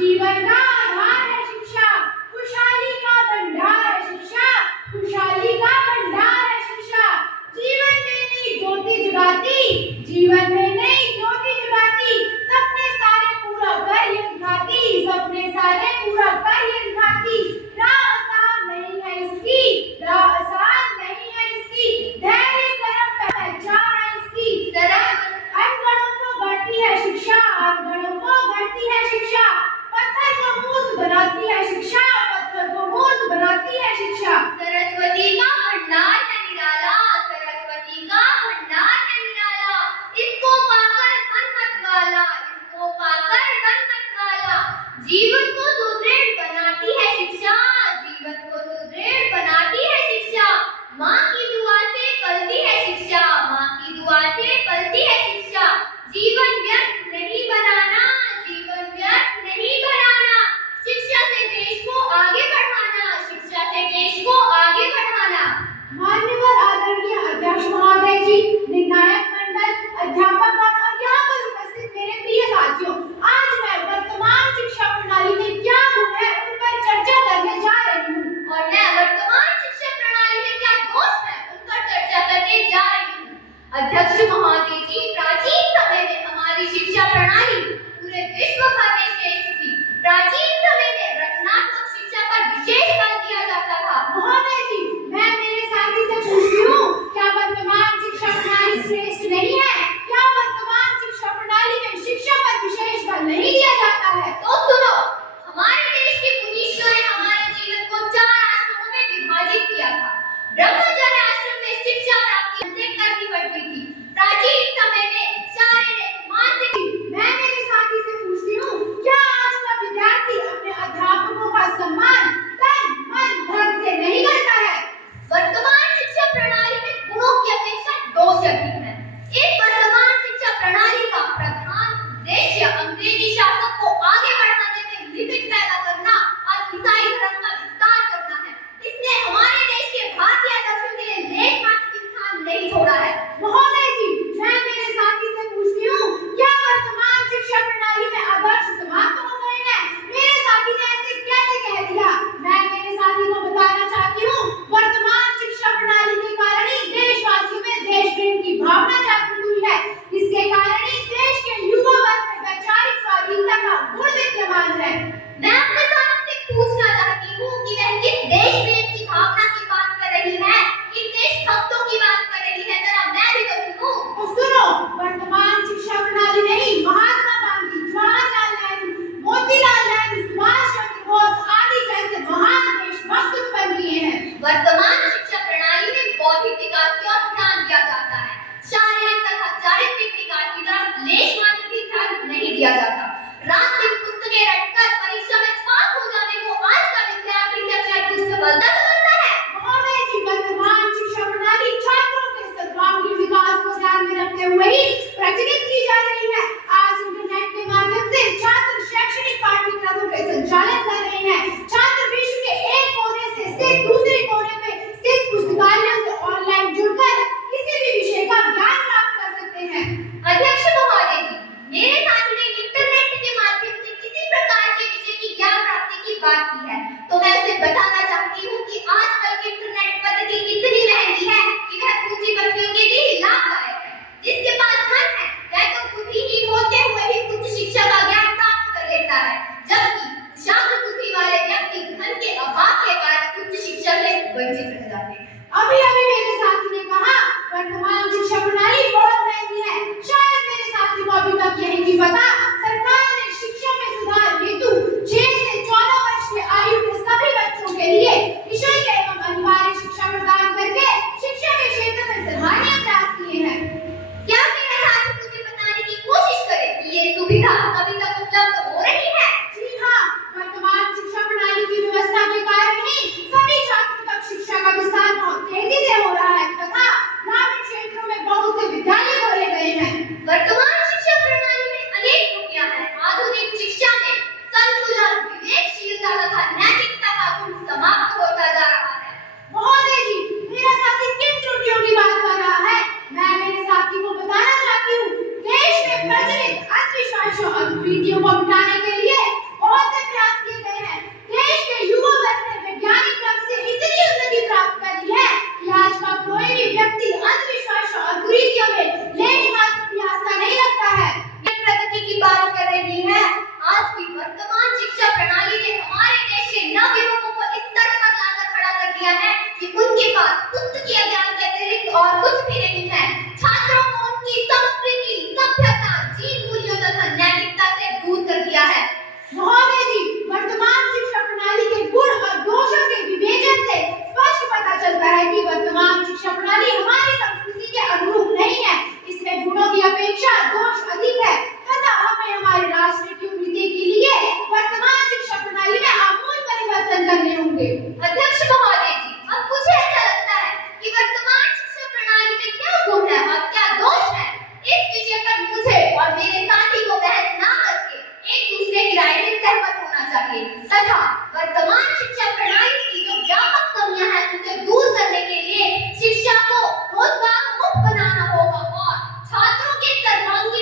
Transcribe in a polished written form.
जीवन का आधार है शिक्षा, खुशहाली का भंडार है शिक्षा, खुशहाली का भंडार है शिक्षा। जीवन में नई ज्योति जगाती, जीवन में नई ज्योति जगाती, सपने सारे पूरा कर ये दिखाती, सपने सारे पूरा कर ये दिखाती। राह आसान नहीं है इसकी, राह आसान नहीं है इसकी, धैर्य कर्म पहचान है इसकी। अनगढ़ों को गढ़ती है शिक्षा, अनगढ़ों को गढ़ती है शिक्षा, पत्थर को मूर्त बनाती है शिक्षा, पत्थर को मूर्त बनाती है शिक्षा। सरस्वती का भंडार है निराला, सरस्वती का भंडार है निराला, इसको पाकर मन मत वाला, इसको पाकर मन मत वाला। जीवन को सुदृढ़ बनाती है शिक्षा, जीवन को सुदृढ़ बनाती है शिक्षा, माँ की दुआ से पलती है शिक्षा, माँ की दुआ से पलती है शिक्षा। जीवन व्यर्थ नहीं बनाना, जीवन व्यर्थ नहीं बनाना, शिक्षा से देश को आगे बढ़ाना, शिक्षा से देश को आगे बढ़ाना। मान्यवर आदरणीय अध्यक्ष महोदय जी, निर्णायक मंडल, अध्यापक और यहाँ पर उपस्थित मेरे प्रिय साथियों, आज मैं वर्तमान शिक्षा प्रणाली में क्या गुण है उन पर चर्चा करने जा रही हूँ। और मैं वर्तमान शिक्षा प्रणाली में क्या दोष है उन पर चर्चा करने जा रही हूँ। अध्यक्ष महोदय जी, प्राचीन समय में हमारी शिक्षा प्रणाली पूरे विश्व भर में श्रेष्ठ थी। प्राचीन समय में रचनात्मक शिक्षा पर विशेष बल दिया जाता था। महोदय जी, मैं मेरे साथी से पूछती हूँ, क्या वर्तमान शिक्षा प्रणाली श्रेष्ठ नहीं है? क्या वर्तमान शिक्षा प्रणाली में शिक्षा पर विशेष बल नहीं दिया जाता है? तो सुनो, हमारे देश के मुनीषों ने हमारे जीवन को 4 आश्रमों में विभाजित किया था। ब्रह्मचर्य आश्रम में शिक्षा प्राप्ति हमसे करनी पड़ती थी। प्राचीन समय में शारीरिक, मानसिक। मैं मेरे साथी से पूछती हूँ, क्या आज का विद्यार्थी अपने अध्यापकों का सम्मान तन मन धन से नहीं करता है? वर्तमान शिक्षा प्रणाली में गुणों की अपेक्षा दोष अधिक है। इस वर्तमान शिक्षा प्रणाली का प्रधान उद्देश्य अंग्रेजी शासन को आगे बढ़ाने में लिपिक पैदा करना और ईसाई धर्म का विस्तार करना है। इसने हमारे देश के भारतीय दर्शन के लिए लेश मात्र भी स्थान नहीं छोड़ा है। महोदय जी, मैं मेरे साथी से पूछती हूँ, क्या वर्तमान शिक्षा प्रणाली में आदर्श समाप्त हो गए हैं? मेरे साथी ने ऐसे कैसे कह दिया? मैं मेरे साथी को बताना चाहती हूँ, वर्तमान शिक्षा प्रणाली के कारण ही देशवासियों में देश प्रेम की भावना जागृत हुई है। इसके कारण ही देश के युवा वर्ग में वैचारिक स्वाधीनता का गुण विद्यमान है। मैं अपने साथी से पूछना चाहती हूँ कि वह किस देश प्रेम की भावना की बात कर रही है, किन देशभक्तों की बात कर रही है, जरा मैं भी तो सुनूं। तो सुनो, वर्तमान शिक्षा प्रणाली नहीं, महात्मा गांधी, जवाहरलाल नेहरू, मोतीलाल नेहरू, सुभाष चंद्र बोस आदि जैसे महान देशभक्त उत्पन्न किए हैं। वर्तमान शिक्षा प्रणाली में बौद्धिक विकास की ओर ध्यान दिया जाता है, शारीरिक तथा चारित्रिक विकास की तरफ लेश मात्र भी ध्यान नहीं दिया जाता। रात दिन पुस्तकें रटकर परीक्षा में पास हो जाने को आज का विद्यार्थी सबसे अधिक सफलता समझता है। महोदय जी, वर्तमान शिक्षा प्रणाली छात्रों के सर्वांगीण विकास को ध्यान में रखते हुए ही प्रचलित की जा रही है। आज इंटरनेट के माध्यम से छात्र शैक्षणिक पाठ्यक्रमों के संचालन कर रहे हैं। छात्र विश्व के एक कोने से स्थित दूसरे कोने में स्थित पुस्तकालयों से ऑनलाइन जुड़कर किसी भी विषय का ज्ञान प्राप्त कर सकते हैं। अध्यक्ष महोदय जी, मेरे साथी ने इंटरनेट के माध्यम से किसी प्रकार के विषय की ज्ञान प्राप्ति की बात की है, तो मैं उसे बताना चाहती हूँ कि आजकल की इंटरनेट पद्धति इतनी महंगी है कि वह पूंजीपतियों के लिए लाभदायक है। जिसके पास धन है वह तो बुद्धिहीन हो दिया है। महोदय जी, वर्तमान शिक्षा प्रणाली के गुण और दोषों के विवेचन से स्पष्ट पता चलता है कि वर्तमान शिक्षा प्रणाली हमारी संस्कृति के अनुरूप नहीं है। इसमें गुणों की अपेक्षा दोष अधिक है तथा हमें हमारे राष्ट्र की उन्नति के लिए वर्तमान शिक्षा प्रणाली में आमूल परिवर्तन करने होंगे। अध्यक्ष महोदय जी, अब मुझे ऐसा लगता है कि वर्तमान शिक्षा प्रणाली में क्या गुण है और क्या दोष है, इस विषय पर मुझे और मेरे साथी को बहस ना करके एक दूसरे की राय से सहमत होना चाहिए तथा वर्तमान शिक्षा प्रणाली की जो व्यापक कमियां हैं उसे दूर करने के लिए शिक्षा को रोजगार मुक्त बनाना होगा और छात्रों के सर्वांगीण